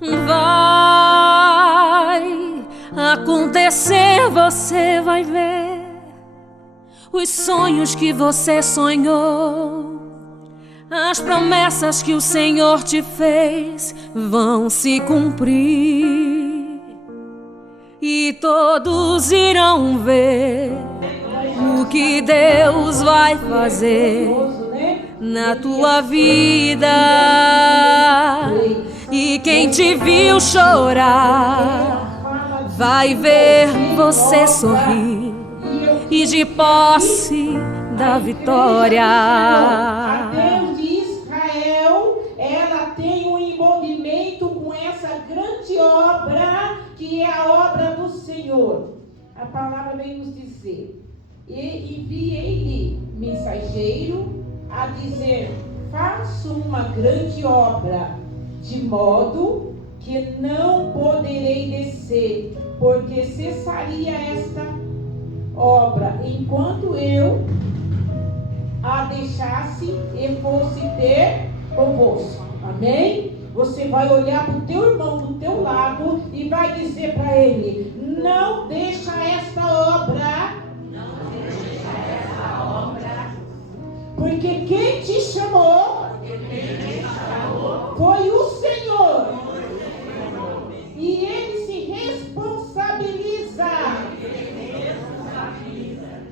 vai acontecer, você vai ver. Os sonhos que você sonhou, as promessas que o Senhor te fez vão se cumprir. E todos irão ver o que Deus vai fazer na tua vida. E quem te viu chorar vai ver você sorrir e de posse da vitória. A Deus de Israel, ela tem um envolvimento com essa grande obra, que é a obra do Senhor. A palavra vem nos dizer: e enviei-lhe mensageiro a dizer: faço uma grande obra, de modo que não poderei descer, porque cessaria esta obra enquanto eu a deixasse e fosse ter convosco. Amém? Você vai olhar para o teu irmão do teu lado e vai dizer para ele: não deixa esta obra, porque quem te chamou foi o Senhor, e ele se responsabiliza.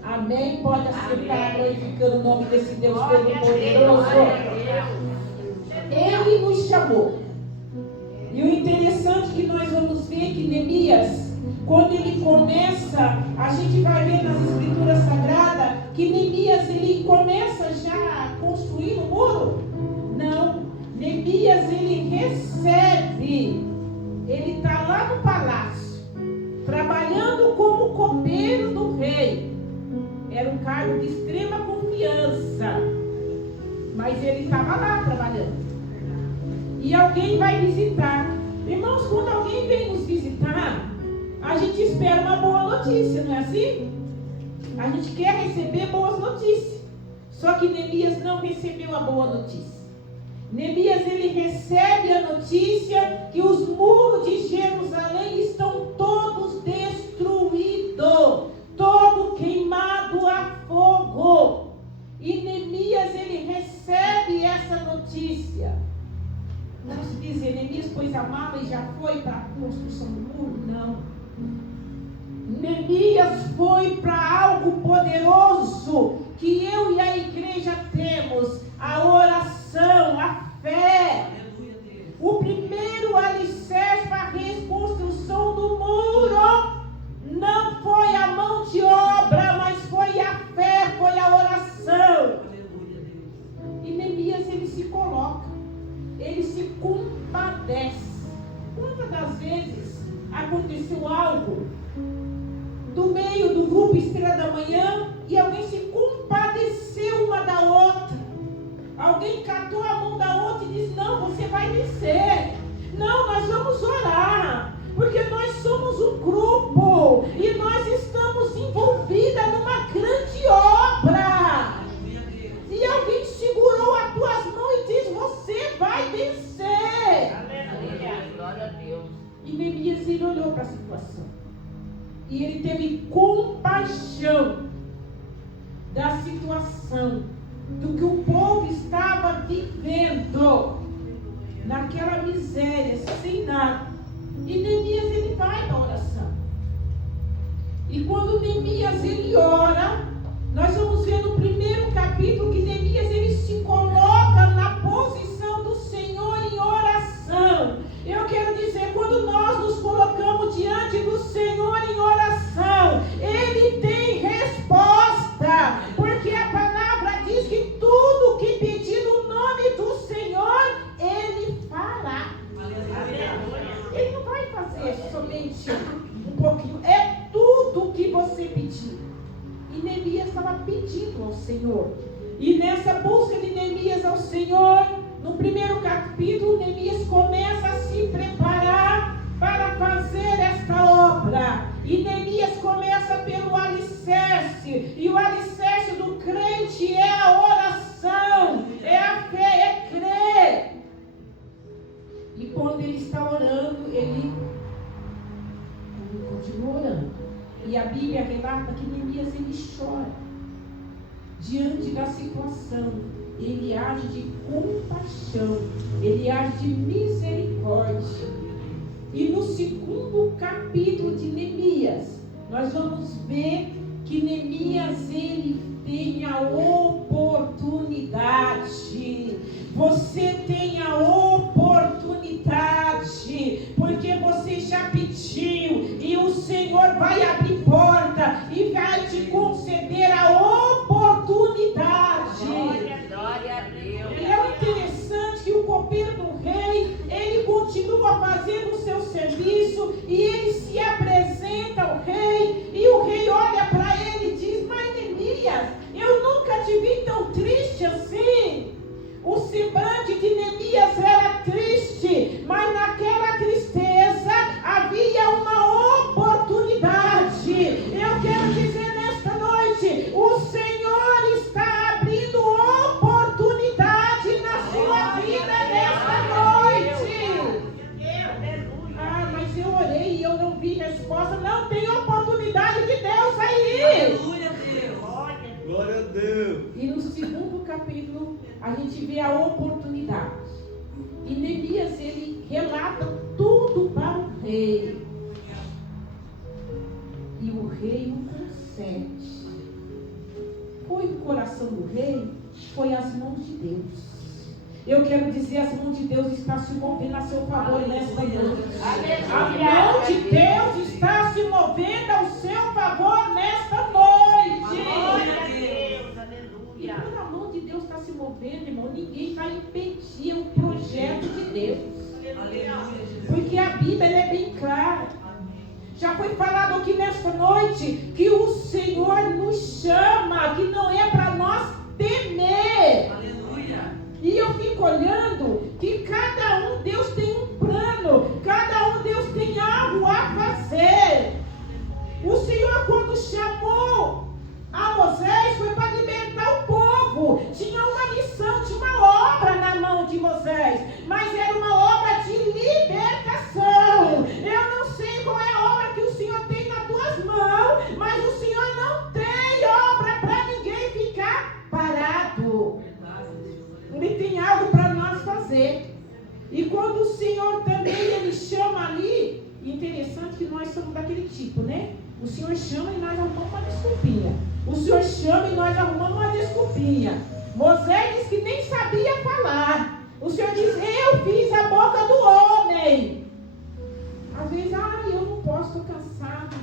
Amém? Pode acertar, glorificando o nome desse Deus Todo-Poderoso. Ele nos chamou. E o interessante que nós vamos ver que Neemias, quando ele começa, a gente vai ver nas Escrituras Sagradas, que Neemias ele começa já a construir o muro. Não, Neemias ele recebe, ele está lá no palácio, trabalhando como copeiro do rei. Era um cargo de extrema confiança, mas ele estava lá trabalhando. E alguém vai visitar. Irmãos, quando alguém vem nos visitar, a gente espera uma boa notícia, não é assim? A gente quer receber boas notícias. Só que Neemias não recebeu a boa notícia. Neemias ele recebe a notícia que os muros de Jerusalém estão todos destruídos, todo queimado a fogo. E Neemias ele recebe essa notícia. Não se dizer, Neemias pôs a mala e já foi para a construção do muro? Não. Neemias foi para algo poderoso que eu e a igreja temos: a oração, a fé. O primeiro alicerce para a reconstrução do muro não foi a mão de obra, mas foi a fé, foi a oração. E Neemias ele se coloca, ele se compadece. Quantas das vezes aconteceu algo do meio do grupo Estrela da Manhã e alguém se compadeceu uma da outra? Alguém catou a mão da outra e disse: não, você vai vencer. Não, nós vamos orar, porque nós somos um grupo e nós estamos envolvidas numa grande obra. E alguém segurou as tuas mãos e disse: você vai vencer. Aleluia, glória a Deus. E Neemias ele olhou para a situação e ele teve compaixão da situação, do que o povo estava vivendo, naquela miséria, sem nada. E Neemias ele vai para a oração. E quando Neemias ele ora, nós vamos ver no primeiro capítulo que Neemias ele se coloca na posição do Senhor em oração. Eu quero dizer, quando nós nos colocamos diante do Senhor em oração, Ele tem resposta, porque a palavra diz que tudo que pedir no nome do Senhor, Ele fará. Ele não vai fazer somente um pouquinho, é tudo que você pedir. E Neemias estava pedindo ao Senhor. E nessa busca de Neemias ao Senhor, no primeiro capítulo, Neemias começa a se preparar para fazer esta obra. E Neemias começa pelo alicerce. E o alicerce do crente é a oração, é a fé, é crer. E quando quando ele está orando, ele continua orando. E a Bíblia relata que Neemias ele chora diante da situação. Ele age de compaixão, ele age de misericórdia. E no segundo capítulo de Neemias, nós vamos ver que Neemias ele tem a oportunidade. Você tem a oportunidade, porque você já pediu e o Senhor vai abrir porta e vai te conceder a oportunidade. Glória a Deus. E é interessante que o copeiro do rei, ele continua fazendo o seu serviço e ele se apresenta ao rei e o rei olha para ele e diz: mas Neemias, eu nunca te vi tão triste assim. O semblante de Neemias era triste, mas naquela tristeza havia uma oportunidade. Eu quero dizer nesta noite, o Senhor está abrindo oportunidade na sua vida nesta noite. Ah, mas eu orei e eu não vi resposta. Não, tem oportunidade de Deus aí. Aleluia, Deus. Glória a Deus. E no segundo capítulo, a gente vê a oportunidade. E Neemias, ele relata tudo para o rei. E o rei o concede. Foi o coração do rei? Foi as mãos de Deus. Eu quero dizer, as mãos de Deus estão se movendo a seu favor nesta noite. A mão de Deus está se movendo ao seu favor nesta noite. E quando a mão de Deus está se movendo, irmão, ninguém vai impedir o projeto de Deus. Porque a Bíblia ela é bem clara. Já foi falado aqui nesta noite que o Senhor nos chama, que não é para nós temer. E eu fico olhando que cada um, Deus tem um plano, cada um, Deus tem algo a fazer. O Senhor, quando chamou a Moisés, foi para libertar o povo. Tinha uma missão, tinha uma obra na mão de Moisés, mas era uma obra de libertação. Eu não sei qual é a obra que o Senhor tem nas tuas mãos, mas o Senhor não tem obra para ninguém ficar parado. Ele tem algo para nós fazer. E quando o Senhor também ele chama ali, interessante que nós somos daquele tipo, né? O Senhor chama e nós arrumamos uma desculpinha. O Senhor chama e nós arrumamos uma desculpinha. Moisés disse que nem sabia falar. O Senhor diz: eu fiz a boca do homem. Às vezes, eu não posso, estou cansado.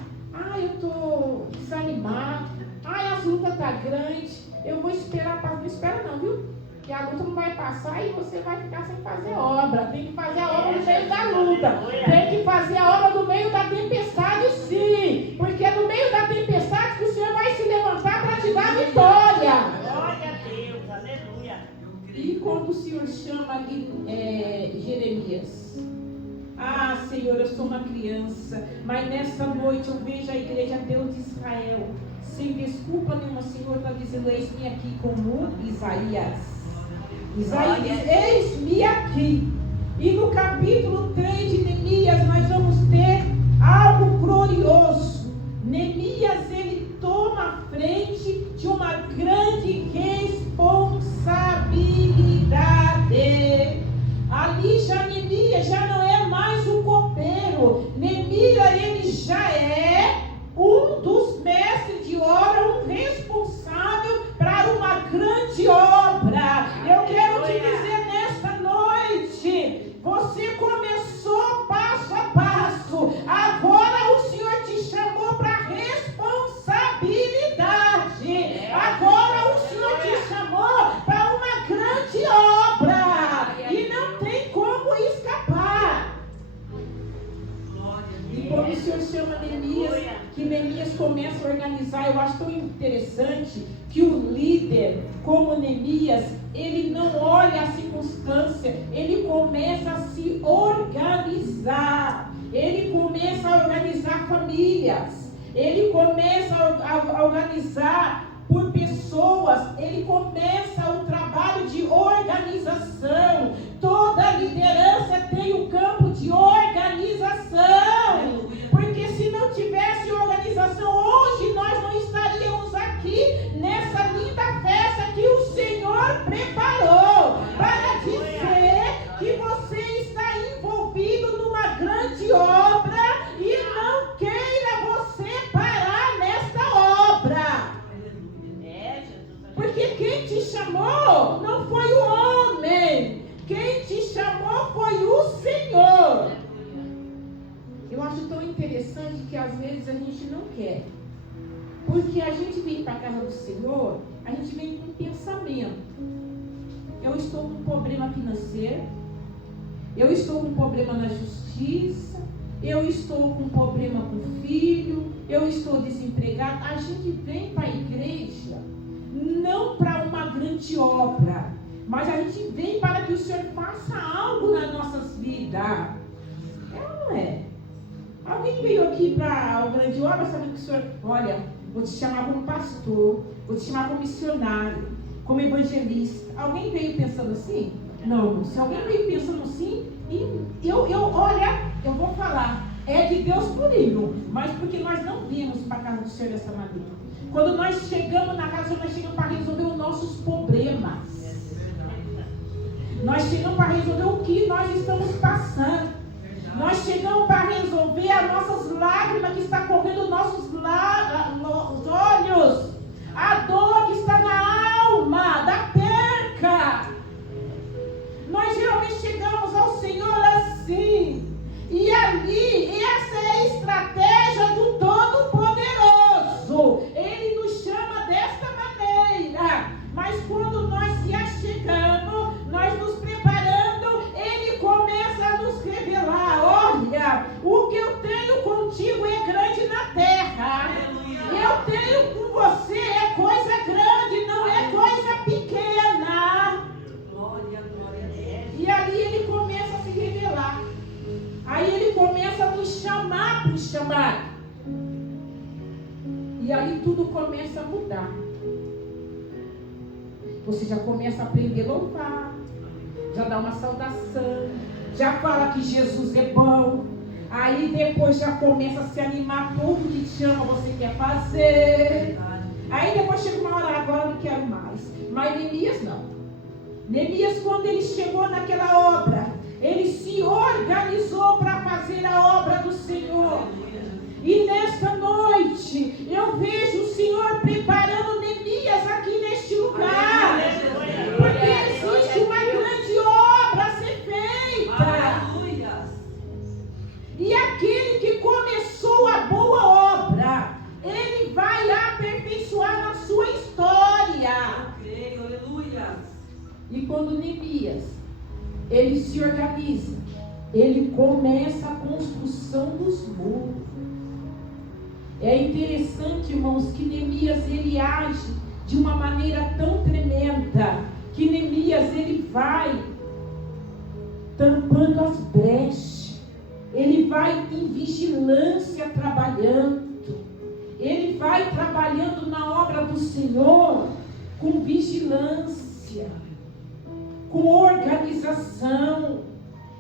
Eu estou desanimado. As lutas estão grandes. Eu vou esperar. Não espera não, viu? Que a luta não vai passar e você vai ficar sem fazer obra. Tem que fazer a obra no meio da luta. Tem que fazer a obra no meio da tempestade, sim. Porque é no meio da tempestade que o Senhor vai se levantar para te dar vitória. Glória a Deus, aleluia. E quando o Senhor chama ali Jeremias: Senhor, eu sou uma criança, mas nessa noite eu vejo a igreja Deus de Israel. Sem desculpa nenhuma, o Senhor está dizendo: eis-me aqui como Isaías. Isaías diz: eis-me aqui. E no capítulo 3 de Neemias nós vamos ter algo glorioso. Neemias ele toma a frente de uma grande responsabilidade. Ali já Neemias já não é mais um copeiro. Neemias ele já é um dos mestres de obra, um responsável para uma grande obra. Eu quero te dizer nesta noite, você começou passo a passo, agora o Senhor te chamou para responsabilidade, agora o Senhor te chamou para uma grande obra, e não tem como escapar. E quando o Senhor chama Neemias, que Neemias começa a organizar, eu acho tão interessante que o líder, como Neemias, ele não olha a circunstância, ele começa a se organizar, ele começa a organizar famílias, ele começa a organizar por pessoas, ele começa o trabalho de organização. Toda liderança tem o campo quer. Porque a gente vem para a casa do Senhor, a gente vem com um pensamento. Eu estou com um problema financeiro, eu estou com um problema na justiça, eu estou com um problema com o filho, eu estou desempregado. A gente vem para a igreja não para uma grande obra, mas a gente vem para que o Senhor faça algo nas nossas vidas. É ou não é? Alguém veio aqui para a grande obra sabendo que o Senhor, olha, vou te chamar como pastor, vou te chamar como missionário, como evangelista. Alguém veio pensando assim? Não. Se alguém veio pensando assim, olha, eu vou falar, é de Deus purinho, mas porque nós não vimos para a casa do Senhor dessa maneira. Quando nós chegamos na casa, nós chegamos para resolver os nossos problemas. Nós chegamos para resolver o que nós estamos passando. Nós chegamos para resolver as nossas lágrimas que está correndo nos nossos olhos. A dor que está na alma, da perca. Nós geralmente chegamos ao Senhor assim. E ali, essa é a estratégia do Todo-Poderoso. Ele nos chama desta maneira. Mas quando nós se achegamos, nós nos preparando, Ele começa a nos revelar. Olha, o que eu tenho contigo é grande na terra. Eu tenho com você é coisa grande, não é coisa pequena. E ali Ele começa a se revelar. Aí Ele começa a nos chamar para o chamado. E aí tudo começa a mudar. Você já começa a aprender a louvar, já dá uma saudação, já fala que Jesus é bom. Aí depois já começa a se animar, tudo que te chama você quer fazer. Aí depois chega uma hora, agora eu não quero mais. Mas Neemias não. Neemias, quando ele chegou naquela obra, ele se organizou para fazer a obra do Senhor. E nesta noite, eu vejo o Senhor preparando Neemias aqui neste lugar. Porque existe uma grande obra a ser feita. E aquele que começou a boa obra, ele vai aperfeiçoar na sua história. E quando Neemias, ele se organiza, ele começa a construção dos muros. É interessante, irmãos, que Neemias ele age de uma maneira tão tremenda, que Neemias ele vai tampando as brechas, ele vai em vigilância trabalhando, ele vai trabalhando na obra do Senhor com vigilância, com organização.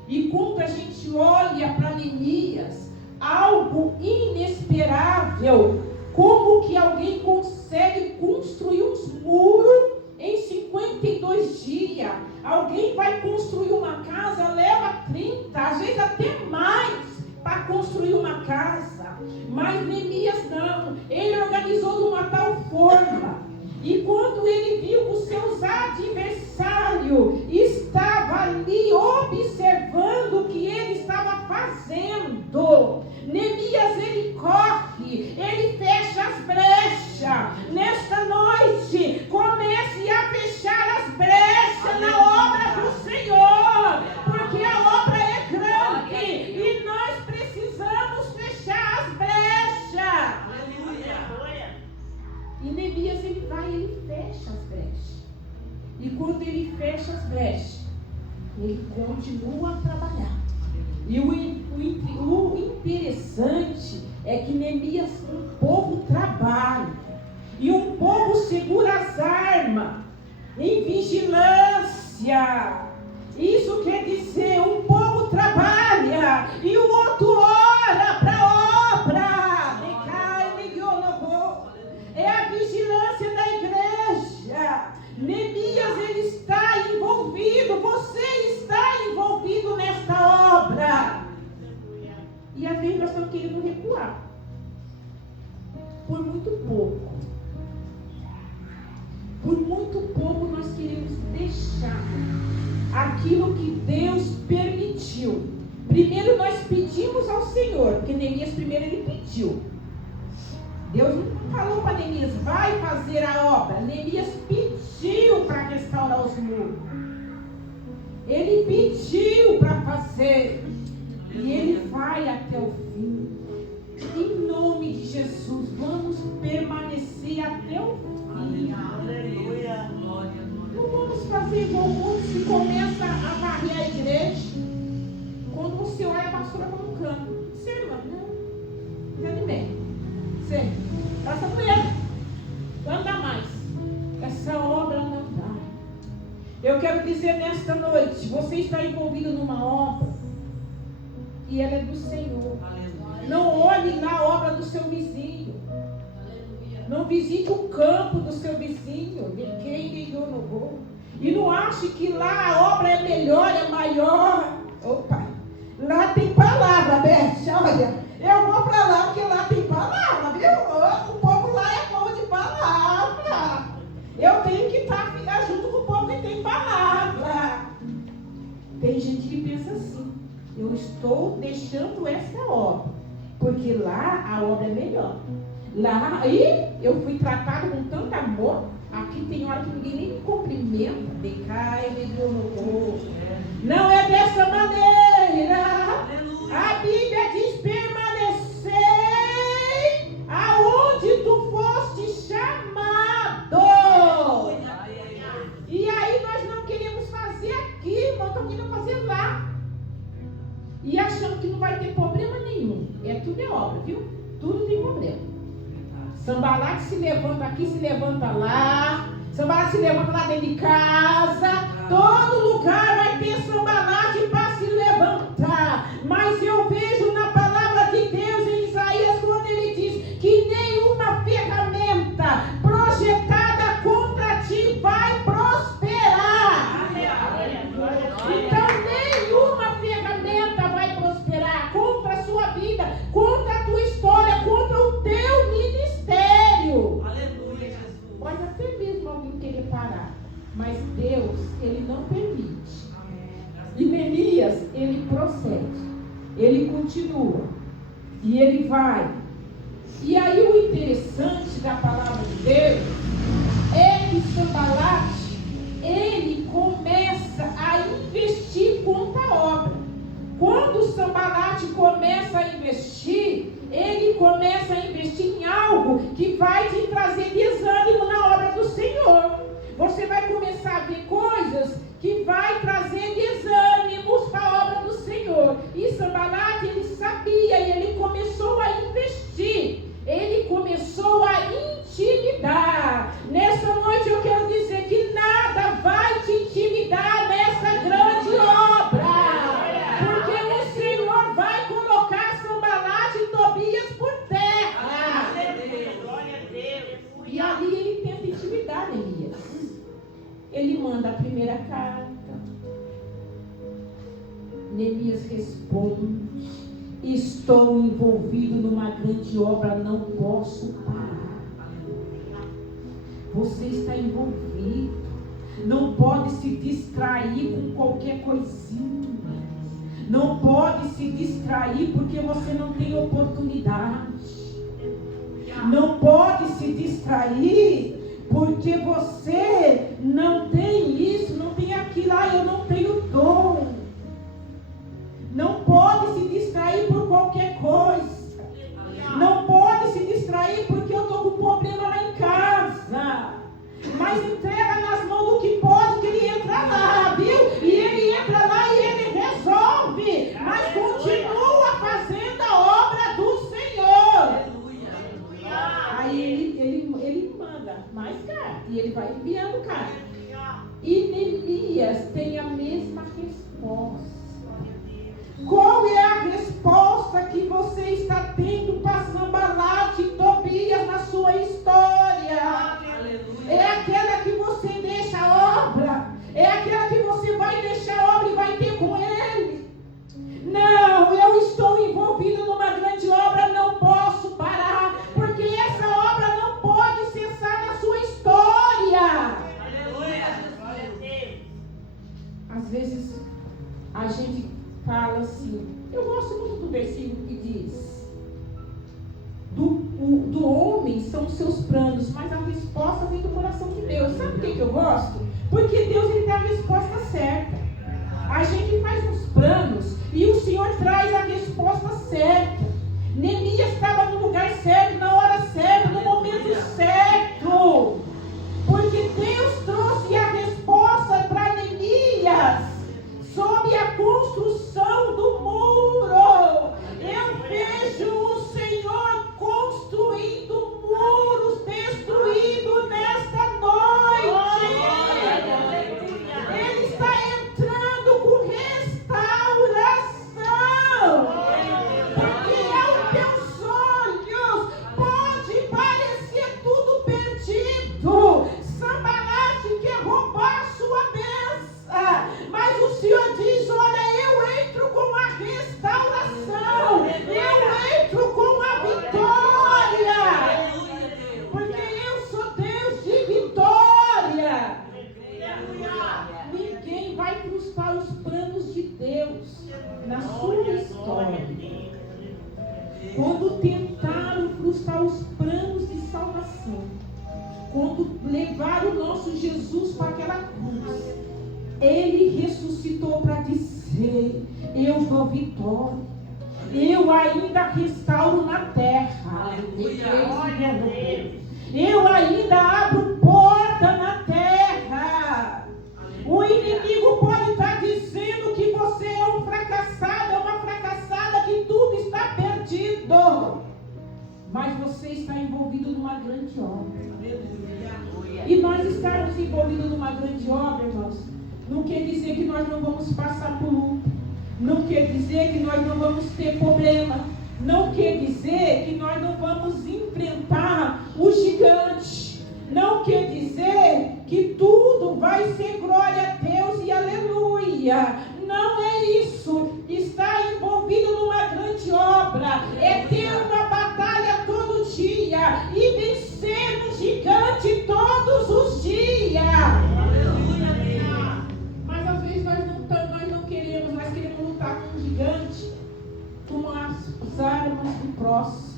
E quando a gente olha para Neemias, algo inesperável, como que alguém consegue construir uns muros em 52 dias? Alguém vai construir uma casa, leva 30, às vezes até mais, para construir uma casa. Mas Neemias não, ele organizou de uma tal forma. E quando ele viu que os seus adversários estavam ali observando o que ele estava fazendo, Neemias ele corre, ele fecha as brechas. Nesta noite, comece a fechar as brechas na obra do Senhor, porque a obra é grande e nós precisamos fechar as brechas. E Neemias ele vai, ele fecha as brechas. E quando ele fecha as brechas, ele continua a trabalhar. E o interessante é que Neemias, um povo trabalha. E um povo segura as armas em vigilância. Isso quer dizer, um povo trabalha e o outro ora para a obra. É a vigilância da igreja. Neemias ele está envolvido, você está envolvido nesta obra. E às vezes nós estamos querendo recuar por muito pouco. Por muito pouco nós queremos deixar aquilo que Deus permitiu. Primeiro nós pedimos ao Senhor, porque Neemias primeiro ele pediu. Deus não falou para Neemias, vai fazer a obra. Neemias pediu para restaurar os muros. Ele pediu para fazer. E ele vai até o fim. Em nome de Jesus, vamos permanecer até o fim. Aleluia. Não vamos fazer igual o mundo que começa a varrer a igreja. Quando você olha a pastora como um canto. Você, irmã, não desanimei. Você, passa por ele. Anda mais. Essa obra não dá. Eu quero dizer nesta noite, você está envolvido numa obra e ela é do Senhor. Não olhe lá a obra do seu vizinho. Não visite o campo do seu vizinho. Ninguém eu não vou. E não ache que lá a obra é melhor, é maior. Opa! Lá tem palavra, Beth. Olha, eu vou para lá porque lá tem palavra, viu? O povo lá é povo de palavra. Eu tenho que ficar junto com o povo que tem palavra. Tem gente que pensa assim. Eu estou deixando essa obra, porque lá a obra é melhor. Lá, aí eu fui tratado com tanto amor. Aqui tem hora que ninguém nem me cumprimenta. Decai, me deu no corpo. Não é dessa maneira. A Bíblia diz: permanecei aonde tu foste chamado. E aí nós não queremos fazer aqui, irmão. Estamos querendo fazer lá. E achando que não vai ter problema nenhum. Tudo é obra, viu? Tudo tem problema. Sambalate se levanta aqui, se levanta lá. Sambalate se levanta lá dentro de casa. Todo lugar vai ter sambalate para se levantar. Mas eu vejo na palavra de Deus em Isaías, quando ele diz que nenhuma ferramenta projetada contra ti vai prosperar. Então nenhuma ferramenta vai prosperar contra a sua vida, contra a tua história, contra o teu ministério. Aleluia, Jesus. Pode até mesmo alguém querer parar, mas Deus, Ele não permite. E Neemias, ele procede, ele continua, e ele vai. E aí o interessante da palavra de Deus é que Sambalate, ele começa a investir contra a obra. Quando Sambalate começa a investir, ele começa a investir em algo que vai te trazer desânimo na obra do Senhor. Você vai começar a ver coisas que vai trazer desânimos para a obra do Senhor. E Sambalate, ele sabia, e ele começou a investir. Ele começou a intimidar. Nessa noite eu quero dizer que nada vai te intimidar nessa grande obra. Porque o Senhor vai colocar Sambalate e Tobias por terra. Glória a Deus. E ali ele tenta intimidar Neemias. Ele manda a primeira carta. Neemias responde: estou envolvido numa grande obra, não posso parar. Você está envolvido. Não pode se distrair com qualquer coisinha. Não pode se distrair porque você não tem oportunidade. Não pode se distrair porque você não tem isso, não tem aquilo. Eu não tenho dom. Não pode se distrair por qualquer coisa. Não pode se distrair porque eu estou com um problema lá em casa. Mas entrega nas mãos do que pode, que ele entra lá, viu? E ele entra lá e ele resolve. Mas continua fazendo a obra do Senhor. Aí ele manda mais carta. E ele vai enviando carta. E Neemias tem a mesma resposta. Qual é a resposta que você está tendo para Sambalate e Tobias na sua história? É aquela que você deixa a obra? É aquela que você vai deixar a obra e vai ter com ele? Não, eu estou envolvido numa grande obra, não posso parar, porque essa obra não pode cessar na sua história. Às vezes a gente fala assim, eu gosto muito do versículo que diz, do do homem são os seus planos, mas a resposta vem do coração de Deus. Sabe por que eu gosto? Porque Deus ele dá a resposta certa. A gente faz uns planos e o Senhor traz a resposta certa. Neemias estava no lugar certo, na hora certa, no momento certo. Porque Deus trouxe a resposta para Neemias sobre a construção do muro. Eu vejo o Senhor construindo muros destruídos nesta noite. Ele está entrando com restauração. Porque aos teus olhos pode parecer tudo perdido. Sambalate quer roubar a sua bênção. Mas o Senhor diz, olha, eu entro com a restauração. Eu entro com a vitória. Porque eu sou Deus de vitória. Ninguém vai frustrar os planos de Deus na sua história. Quando tentaram frustrar os planos de salvação, quando levaram o nosso Jesus para aquela cruz, ele ressuscitou para dizer, eu dou vitória, eu ainda restauro na terra, glória a Deus. Eu ainda abro porta na terra. O inimigo pode estar dizendo que você é um fracassado, é uma fracassada, que tudo está perdido, mas você está envolvido numa grande obra. E nós estarmos envolvidos numa grande obra, irmãos, não quer dizer que nós não vamos passar por luta, não quer dizer que nós não vamos ter problema, não quer dizer que nós não vamos enfrentar o gigante, não quer dizer que tudo vai ser glória a Deus e aleluia. Não é isso. Estar envolvido numa grande obra é ter uma batalha todo dia e vencer um gigante todos os dias. Mas às vezes nós não queremos, nós queremos lutar com um gigante com as armas do próximo.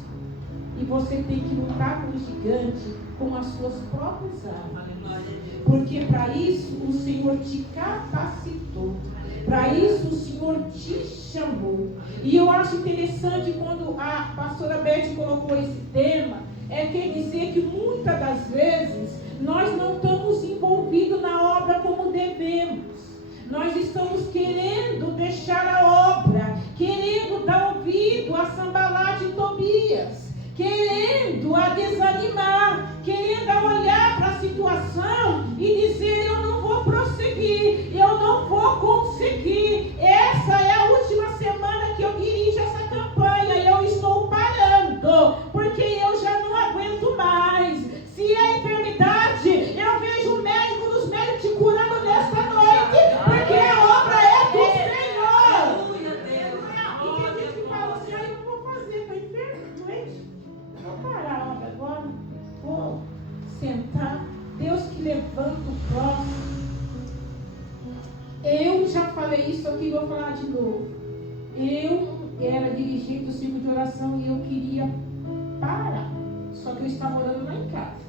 E você tem que lutar com o gigante com as suas próprias armas. Porque para isso o Senhor te capacitou. Para isso o Senhor te chamou. E eu acho interessante quando a pastora Beth colocou esse tema, quer dizer que muitas das vezes nós não estamos envolvidos na obra como devemos. Nós estamos querendo deixar a obra, querendo dar ouvido a Sambalate e Tobias, querendo a desanimar, querendo a olhar para a situação e dizer, eu não vou prosseguir, eu não vou conseguir. Essa é a última semana que eu dirijo essa campanha e eu estou parando, porque eu já não aguento mais. Se é enfermidade, eu vejo o médico dos médicos te curando nesta noite, porque a obra é do Senhor. E tem gente que fala assim, eu não vou fazer, estou enfermo, doente. Vou parar a obra agora, vou sentar. Deus que levanta o próximo. Eu já falei isso aqui, vou falar de novo. Eu era dirigente do círculo de oração e eu queria parar. Só que eu estava orando lá em casa,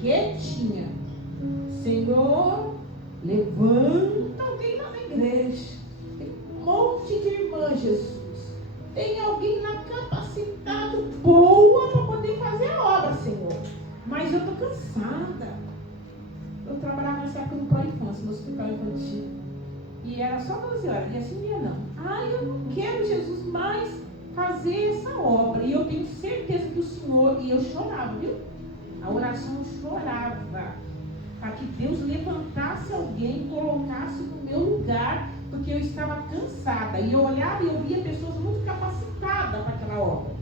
quietinha. Senhor, levanta alguém lá na igreja. Tem um monte de irmã, Jesus. Tem alguém lá capacitado, boa, para poder fazer a obra, Senhor. Mas eu estou cansada. Eu trabalhava nessa época no pró-infância, no hospital infantil. E era só 12 horas, e assim ia não. Eu não quero, Jesus, mais fazer essa obra. E eu tenho certeza que o Senhor, e eu chorava, viu? A oração eu chorava. Para que Deus levantasse alguém, colocasse no meu lugar, porque eu estava cansada. E eu olhava e eu via pessoas muito capacitadas para aquela obra.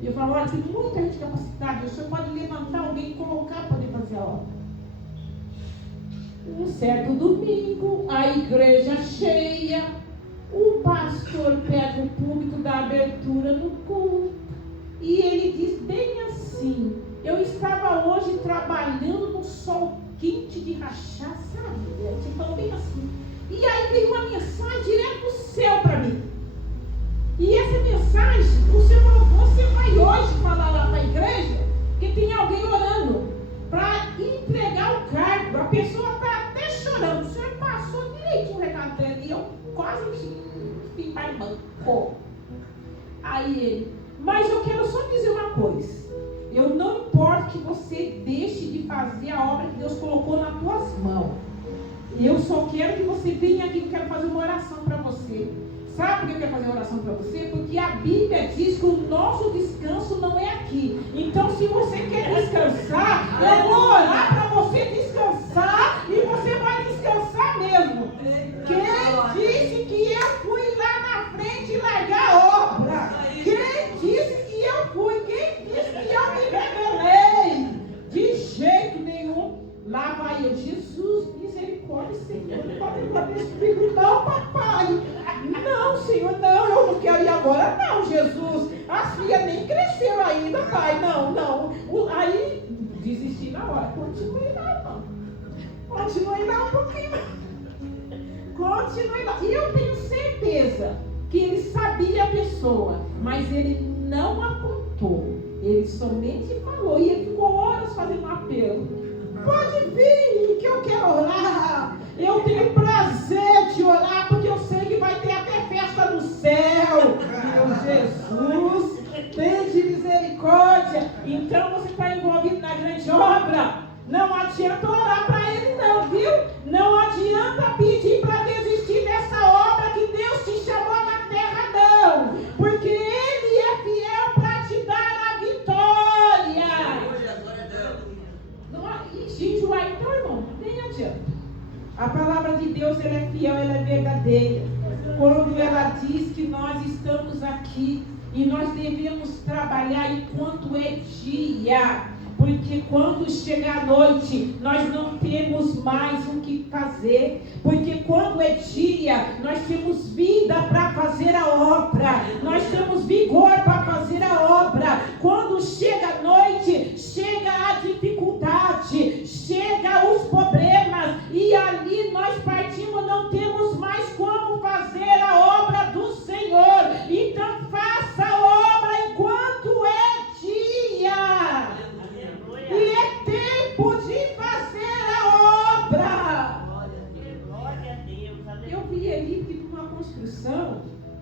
E eu falava, olha, tem muita gente capacitada, o Senhor pode levantar alguém e colocar para poder fazer a obra. Um certo domingo, a igreja cheia, o pastor pega o púlpito da abertura no culto e ele diz bem assim, eu estava hoje trabalhando no sol quente de rachar, sabe? Ele falou bem assim. E aí veio uma mensagem direto do céu para mim. E essa mensagem, o Senhor falou, você vai hoje falar quase me mancou. Aí ele, mas eu quero só dizer uma coisa. Eu não importo que você deixe de fazer a obra que Deus colocou nas tuas mãos. Eu só quero que você venha aqui, que eu quero fazer uma oração para você. Sabe por que eu quero fazer oração para você? Porque a Bíblia diz que o nosso descanso não é aqui. Então, se você quer descansar, eu vou orar para você descansar e você vai descansar mesmo. Quem disse que eu fui lá na frente largar a obra? Quem disse que eu fui? Quem disse que eu me rebelei? De jeito nenhum. Lá vai eu, Jesus, misericórdia, Senhor, não pode falar desse filho, não, papai. Não, Senhor, não, eu não quero ir agora, não, Jesus. As filhas nem cresceram ainda, pai, não. Aí, desisti na hora, continue lá, irmão. Continue lá um pouquinho. Continue lá. E eu tenho certeza que ele sabia a pessoa, mas ele não apontou. Ele somente falou e ele ficou horas fazendo um apelo. Pode vir, que eu quero orar. Eu tenho prazer de orar, porque eu sei que vai ter até festa no céu. Meu Jesus, tem de misericórdia. Então você está envolvido na grande obra. Não adianta orar para ele não, viu? Não adianta pedir para desistir dessa obra que Deus te chamou na terra, não. Porque ele é fiel para te dar a vitória. Se enjoar, então, irmão, nem adianta. A palavra de Deus, ela é fiel, ela é verdadeira. Quando ela diz que nós estamos aqui e nós devemos trabalhar enquanto é dia. Porque quando chega a noite, nós não temos mais o que fazer. Porque quando é dia, nós temos vida para fazer a obra. Nós temos vigor para fazer a obra. Quando chega a noite, chega a dificuldade, chega os problemas. E ali nós partimos, não temos mais como fazer a obra do Senhor. Então faça a obra enquanto é dia. E é tempo de fazer a obra. Glória a Deus. Eu vi ali que numa construção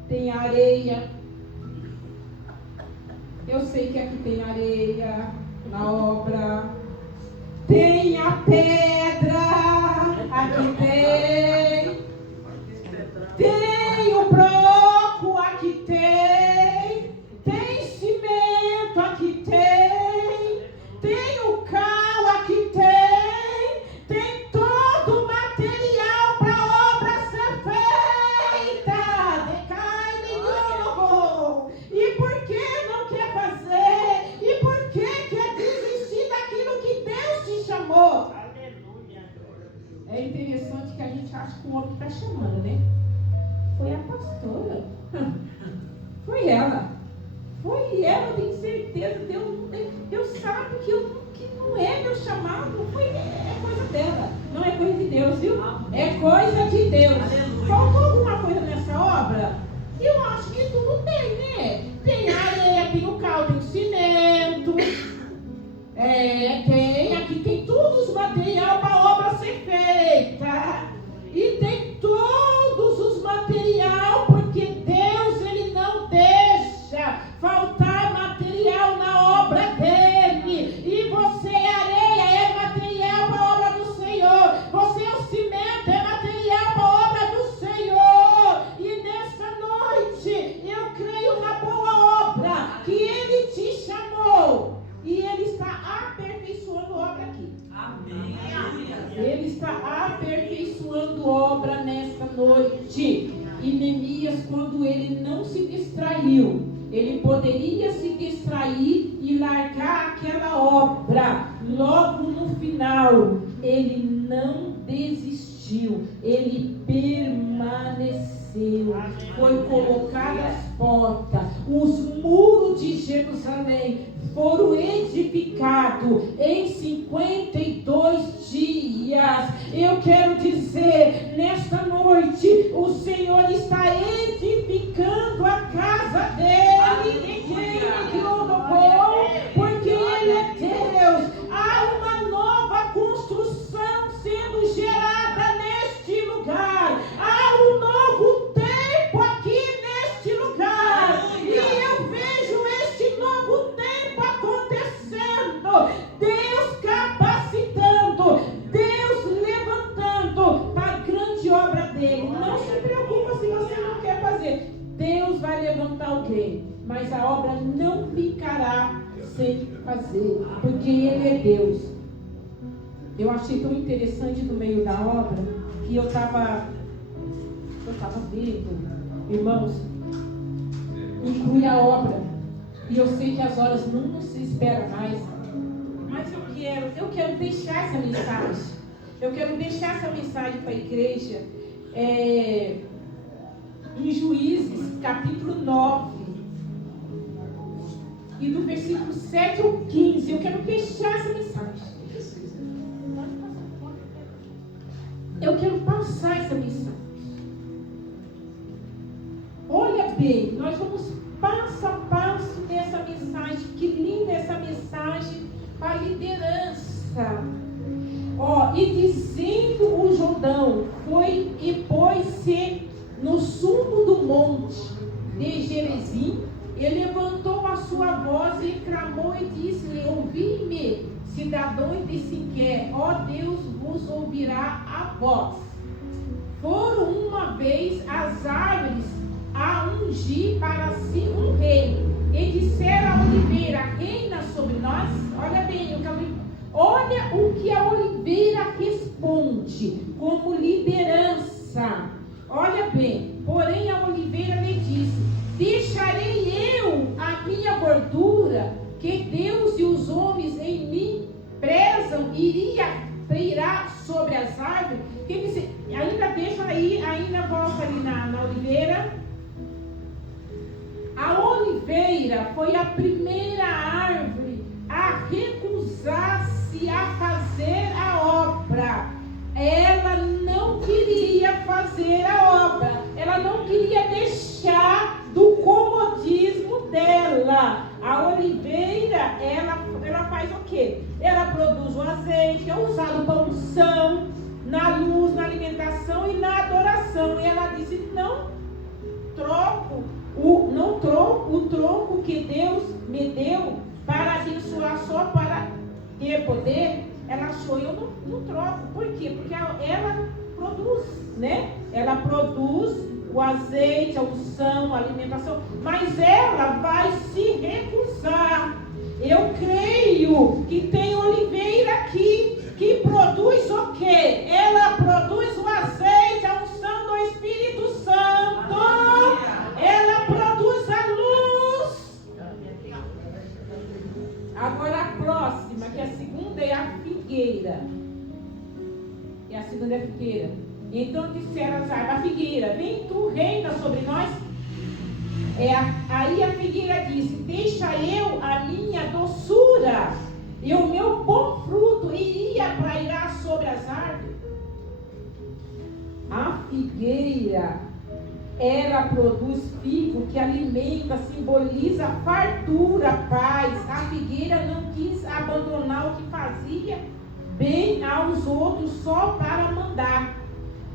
tem areia. Eu sei que aqui tem areia na obra. Tem a pedra. Aqui tem. Tem o broco. Aqui tem. Tem cimento. Aqui tem. Tem o cal, aqui tem todo o material para a obra ser feita. Decai nenhum. E por que não quer fazer? E por que quer desistir daquilo que Deus te chamou? Aleluia. É interessante que a gente acha que o homem está chamando, né? Foi a pastora. Foi ela. Foi ela, eu tenho certeza. Deus sabe que não é meu chamado. É coisa dela. Não é coisa de Deus, viu? É coisa de Deus. Faltou alguma coisa nessa obra? Eu acho que tudo tem, né? Tem areia, tem o cal, tem o cimento. Aqui tem todos os materiais para a obra ser feita. E tem todos os materiais, porque Deus, ele não deixa faltar material na obra dele. E você é areia, é material para a obra do Senhor. Você é o cimento, é material para a obra do Senhor. E nessa noite eu creio na boa obra que ele te chamou. E ele está aperfeiçoando obra aqui. Amém. Ele está aperfeiçoando obra nesta noite. E Neemias, quando ele não se distraiu, ele poderia se distrair e largar aquela obra. Logo no final, ele não desistiu, ele permaneceu. Foi colocada as portas, os muros de Jerusalém foram edificados em 52 dias. Eu quero dizer, nesta noite, o Senhor está edificando a casa dele. E quem lhe colocou? Porque ele é Deus. Há uma nova construção sendo gerada neste lugar. Há um novo levantar alguém, mas a obra não ficará sem fazer, porque Ele é Deus. Eu achei tão interessante no meio da obra, que eu estava vendo, irmãos, inclui a obra, e eu sei que as horas não se esperam mais, mas eu quero deixar essa mensagem, para a igreja, em Juízes, capítulo 9, e do versículo 7 ao 15, eu quero deixar essa mensagem. Eu quero passar essa mensagem. Olha bem, nós vamos passo a passo nessa mensagem. Que linda essa mensagem para a liderança. E dizendo o Jordão, foi e pôs-se no sumo do monte de Gerizim, e levantou a sua voz e clamou e disse-lhe: ouvi-me, cidadãos de Siquém, ó Deus vos ouvirá a voz. Foram uma vez as árvores a ungir para si um rei, e disseram a oliveira: reina sobre nós. Olha bem, olha o que a oliveira responde como liderança. Olha bem, porém a oliveira lhe disse: deixarei eu a minha gordura, que Deus e os homens em mim prezam, irá sobre as árvores. Quer dizer, ainda deixa aí, ainda volta ali na oliveira. A oliveira foi a primeira árvore a recusar-se a fazer a obra. Ela não queria fazer a obra. Ela não queria deixar do comodismo dela. A oliveira, ela faz o quê? Ela produz o azeite, é usado para unção, na luz, na alimentação e na adoração. E ela disse: não troco o tronco que Deus me deu para abençoar só para ter poder. Ela achou: eu não troco. Por quê? Porque ela produz, né? Ela produz o azeite, a unção, a alimentação, mas ela vai se recusar. Eu creio que tem oliveira aqui que produz o quê? Ela produz o azeite, a unção do Espírito Santo. Ela produz a luz. Agora a próxima, que a segunda é a figueira. Então disseram as árvores: a figueira, vem tu, reina sobre nós. Aí a figueira disse: deixa eu a minha doçura, e o meu bom fruto iria pairar sobre as árvores. A figueira, ela produz figo que alimenta, simboliza fartura, paz. A figueira não quis abandonar o que fazia bem aos outros só para mandar.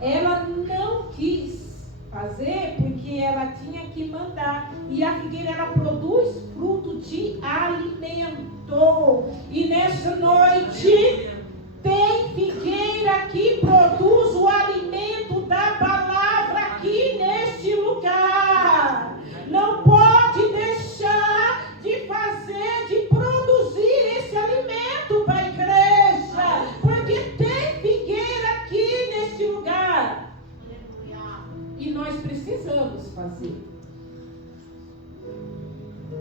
Ela não quis fazer porque ela tinha que mandar. E a figueira, ela produz fruto de alimento. E nessa noite tem figueira que produz o alimento da palavra aqui neste lugar. Não pode deixar de fazer, de produzir esse alimento para a igreja, porque tem figueira aqui neste lugar. E nós precisamos fazer.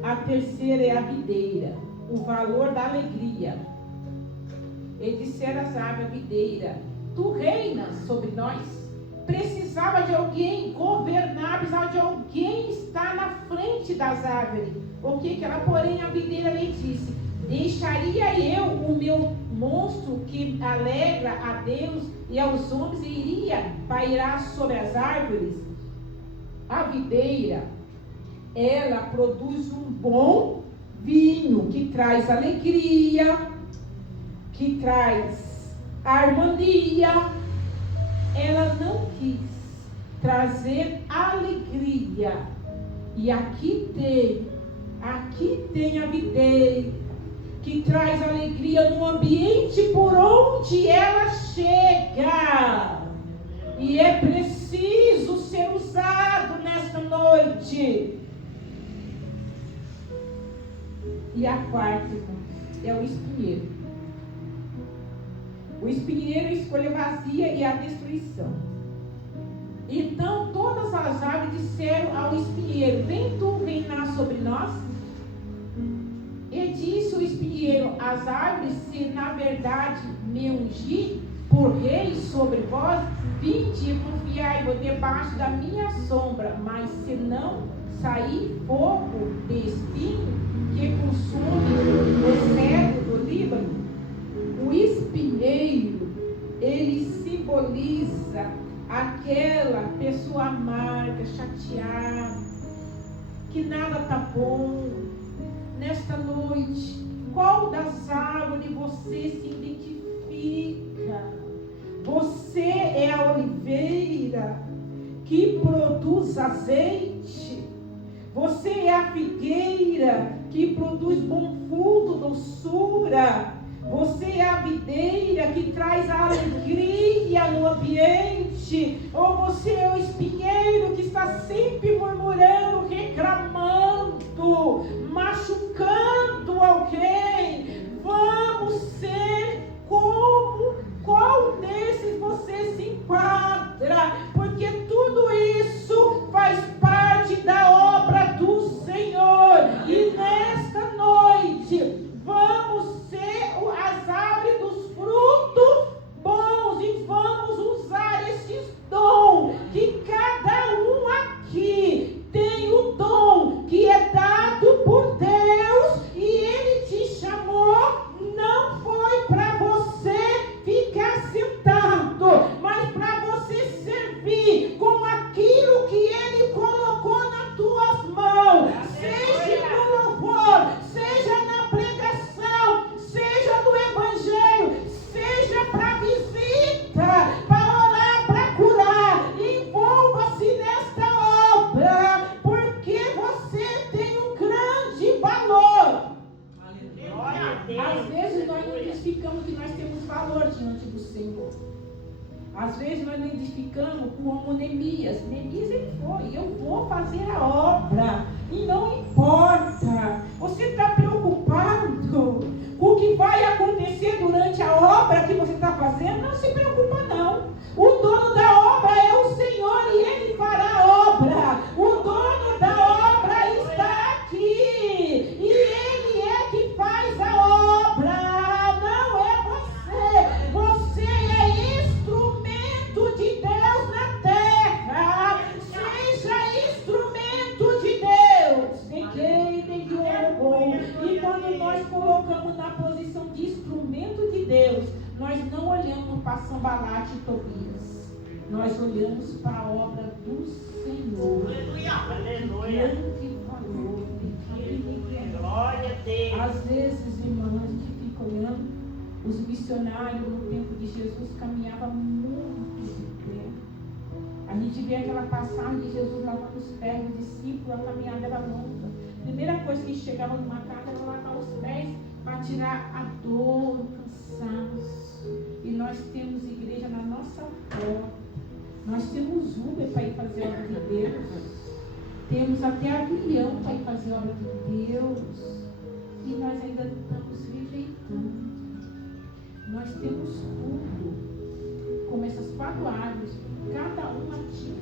A terceira é a videira, o valor da alegria. E disseram as árvores: videira, tu reinas sobre nós. Precisava de alguém governar, precisava de alguém estar na frente das árvores. O que ela, porém, a videira lhe disse: deixaria eu o meu monstro que alegra a Deus e aos homens e iria pairar sobre as árvores? A videira, ela produz um bom vinho que traz alegria, que traz harmonia. Ela não quis trazer alegria. E aqui tem a videira que traz alegria no ambiente por onde ela chega. E é preciso ser usado nesta noite. E a quarta, irmão, é o espinheiro. O espinheiro é a escolha vazia e a destruição. Então todas as árvores disseram ao espinheiro: vem tu reinar sobre nós? E disse o espinheiro: as árvores, se na verdade me ungir por rei sobre vós, vinde e confiai-vos debaixo da minha sombra, mas se não sair fogo de espinho que consome o cedro do Líbano. O espinheiro, ele simboliza aquela pessoa amarga, chateada, que nada está bom. Nesta noite, qual das árvores você se identifica? Você é a oliveira que produz azeite. Você é a figueira que produz bom fruto, doçura. Você é a videira que traz a alegria no ambiente. Ou você é o espinheiro que está sempre murmurando, reclamando, machucando alguém. Vamos ser como? Qual desses você se enquadra? Porque tudo isso faz parte da obra do Senhor. E nesta noite, vamos ser as árvores dos frutos bons e vamos usar esses dons, que cada um aqui tem o dom que é dado por Deus, e Ele te chamou, não foi para você ficar sentado, mas para você servir com aquilo que Ele colocou nas tuas mãos, seja no louvor, seja na pregação, seja no evangelho, seja para visita, para orar, para curar. Envolva-se nesta obra, porque você tem um grande valor. Glória a Deus. Às vezes nós não identificamos que nós temos valor diante do Senhor. Às vezes nós não identificamos como Neemias. Neemias, ele foi: eu vou fazer a obra, e não importa. Você está preocupado com o que vai acontecer durante a obra que você está fazendo? Não se preocupa, não. O dono da obra é o Senhor, e Ele fará a obra. O dono da obra está aqui, e Ele é que faz a obra, não é você. Você é instrumento de Deus na terra. Seja instrumento de Deus. E quando nós colocamos na posição de instrumento de Deus, nós não olhamos para Sambalate e Tobias. Nós olhamos para a obra do Senhor. Aleluia. Grande valor. Glória a Deus. Às vezes, irmãos, a gente fica olhando. Os missionários no tempo de Jesus caminhavam muito de pé. A gente vê aquela passagem de Jesus lavando os pés dos discípulos, a caminhada era longa. A primeira coisa que chegava numa casa era lavar os pés para tirar a dor, o cansaço. E nós temos igreja na nossa porta. Nós temos Uber para ir fazer a obra de Deus. Temos até avião para ir fazer a obra de Deus. E nós ainda estamos rejeitando. Nós temos tudo. Como essas 4 árvores, cada uma tinha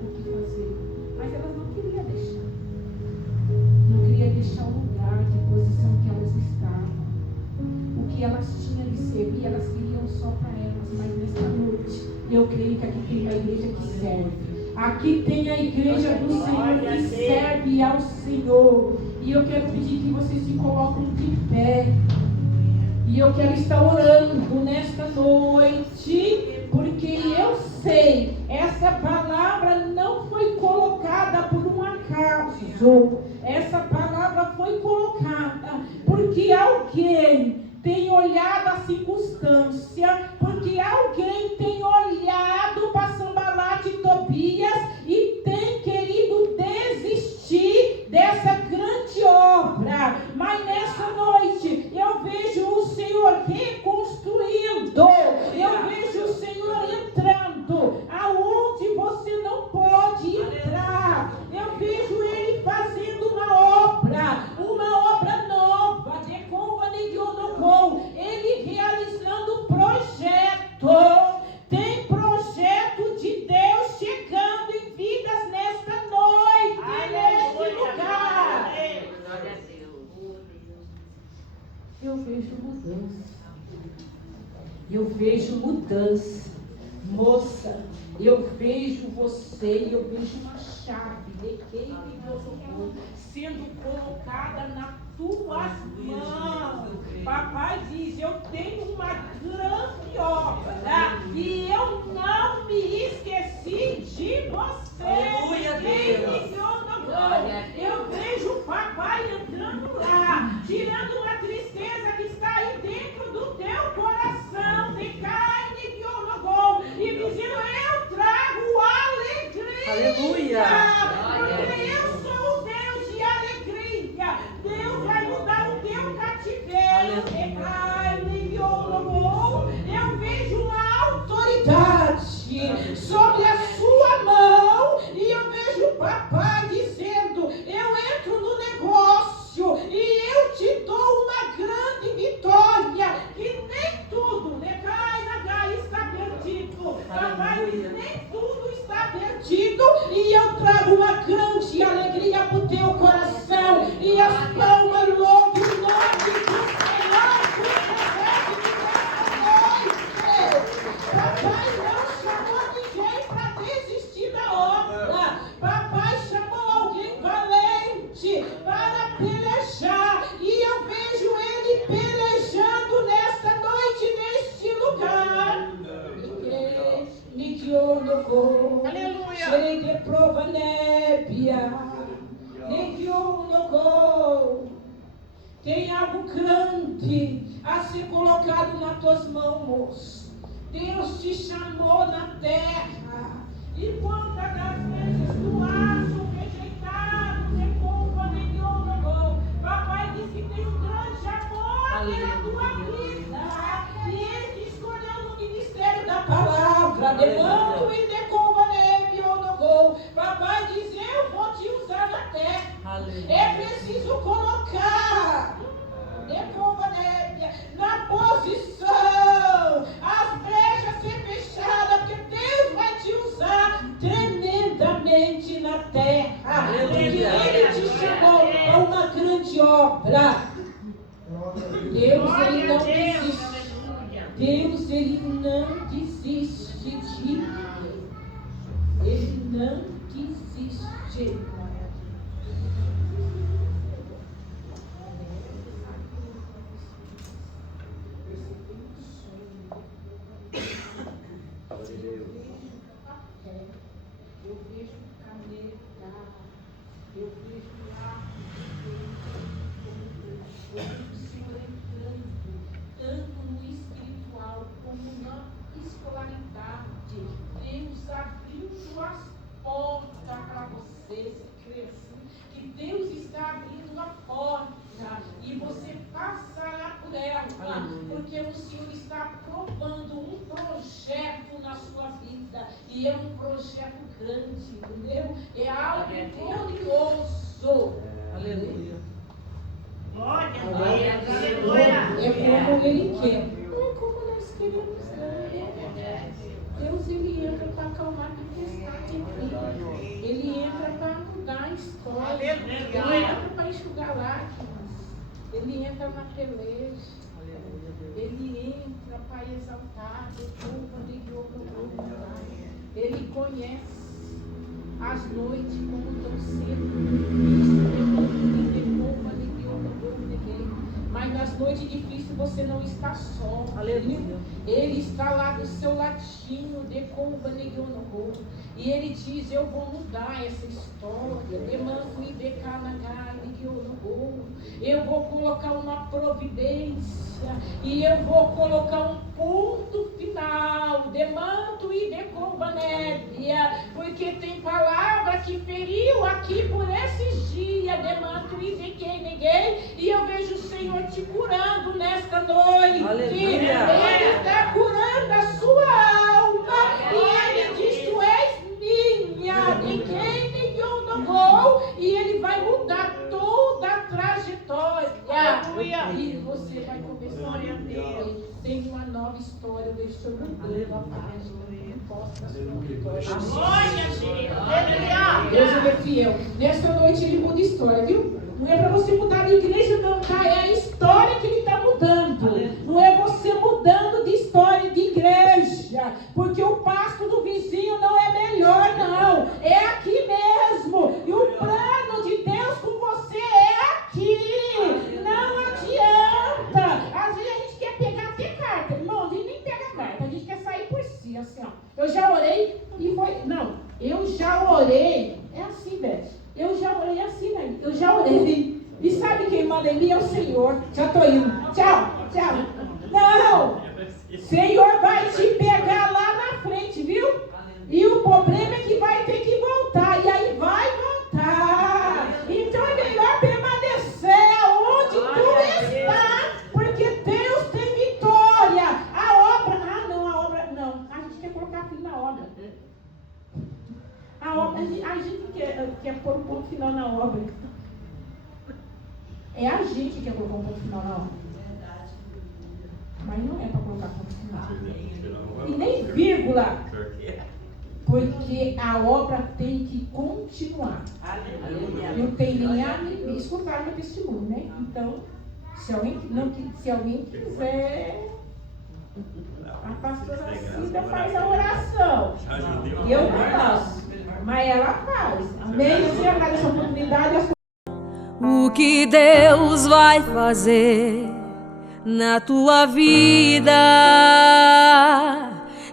o que fazer. Mas elas não queriam deixar. Não queriam deixar o lugar de posição que elas estavam. O que elas tinham de servir, elas queriam só para elas. Mas nesta noite, eu creio que aqui tem uma igreja que serve. Aqui tem a igreja do Senhor que serve ao Senhor. E eu quero pedir que vocês se colocam de pé. E eu quero estar orando nesta noite, porque eu sei, essa palavra não foi colocada por um acaso. Essa palavra foi colocada porque alguém tem olhado a circunstância, porque alguém tem olhado para Sambalate e Tobias e tem querido desistir dessa grande obra. Mas nessa noite eu vejo o Senhor reconstruindo, eu vejo o Senhor entrando aonde você não pode entrar. Eu vejo Ele fazendo uma obra nova. vejo mudança. Moça, eu vejo você, eu vejo uma chave de quem sendo colocada nas tuas mãos. Papai diz, eu tenho uma grande obra e eu não me esqueci de você. Aleluia, Deus. Eu vejo o papai entrando lá, tirando uma tristeza que está aí dentro do teu coração, de carne e biologou, e dizendo, eu trago alegria. Aleluia. Porque eu sou o Deus de alegria. Deus vai mudar o teu cativeiro de carne e biologou. Eu vejo uma autoridade sobre a sua mão, e eu vejo o papai dizendo, eu entro no negócio e eu te dou uma grande vitória, que nem tudo está perdido. Papai diz, nem tudo está perdido, e eu trago uma grande alegria para o teu coração, e as palmas louvam o nome do Senhor, Papai não chamou ninguém para desistir da obra. Papai chamou alguém valente para pelejar. E eu vejo ele pelejando nesta noite, neste lugar. Aleluia. Serei de prova nébia. Tem algo grande a ser colocado nas tuas mãos, moço. Deus te chamou na terra, e quantas das vezes tu achas rejeitado, de culpa nenhuma, papai disse que tem um grande amor pela tua vida, e ele te escolheu no ministério da palavra, de mando e de culpa nenhuma. Papai diz, eu vou te usar na terra. É preciso colocar na posição, as brechas ser fechadas, porque Deus vai te usar tremendamente na terra. Porque ele te chamou para uma grande obra. Deus, ele não desiste. Deus, ele não desiste de ninguém. Ele não desiste. Eu vejo caneta, eu vejo lápis, eu vejo o Senhor entrando, tanto no espiritual como na escolaridade. Deus abriu suas portas para você, se crê assim, que Deus está abrindo uma porta e você passará por ela, porque o Senhor está aprovando um projeto na sua vida, e é um projeto grande, entendeu? É algo glorioso. Aleluia. Glória a Deus. Aleluia. É como Ele quer, não é como nós queremos, não. Deus, Ele entra para acalmar a tempestade em mim. Ele entra para mudar a história. Ele entra para enxugar lágrimas. Ele entra na peleja. Ele entra para exaltar. Ele conhece as noites como estão sendo. Mas nas noites difíceis você não está só. Aleluia. Ele está lá do seu ladinho, e ele diz, eu vou mudar essa história. Eu vou colocar uma providência, e eu vou colocar um ponto final, de manto e de combanédia, porque tem palavra que feriu aqui por esses dias, de manto e de quem ninguém, e eu vejo o Senhor te curando nesta noite. Aleluia. Ele está curando a sua alma, e ele diz, tu és minha, de quem ninguém tocou, e ele vai mudar toda a trajetória. Aleluia. E você vai começar a Deus. Tem uma nova história, eu vejo o Senhor mudando a página. Posta a sua vitória. Glória a Deus. Deus, ele é fiel. Nesta noite ele muda a história, viu? Não é para você mudar de igreja, não, tá? É a história que ele está mudando. Não é você mudando de história de igreja. porque o pasto do vizinho não é melhor, não. É aqui mesmo. E o plano de Deus com você é aqui. Não adianta. Às vezes a gente quer pegar até carta. Irmão, a gente nem pega carta. A gente quer sair por si, assim, ó. Eu já orei e foi... Não, eu já orei. É assim, Beth. Eu já orei assim, né? Eu já orei. E sabe quem manda em mim? É o Senhor. Já estou indo. Tchau, tchau. Não! Senhor vai te pegar lá na frente, viu? E o problema é que vai ter que voltar. E aí vai voltar. Então é melhor permanecer onde tu está. Porque Deus tem vitória. A obra... a obra... Não, a gente quer colocar fim na obra. A gente quer pôr um ponto final na obra. É a gente que quer colocar um ponto final na obra. Mas não é para colocar ponto final. E nem vírgula. Porque a obra tem que continuar. Eu tenho nem a escutar meu testemunho, né? Então, se alguém quiser, a pastora Cida faz a oração. Eu não faço, mas ela faz. Amém? Eu quero agradecer essa oportunidade. O que Deus vai fazer na tua vida,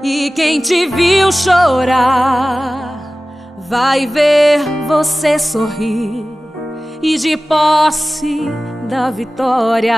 e quem te viu chorar vai ver você sorrir e de posse da vitória.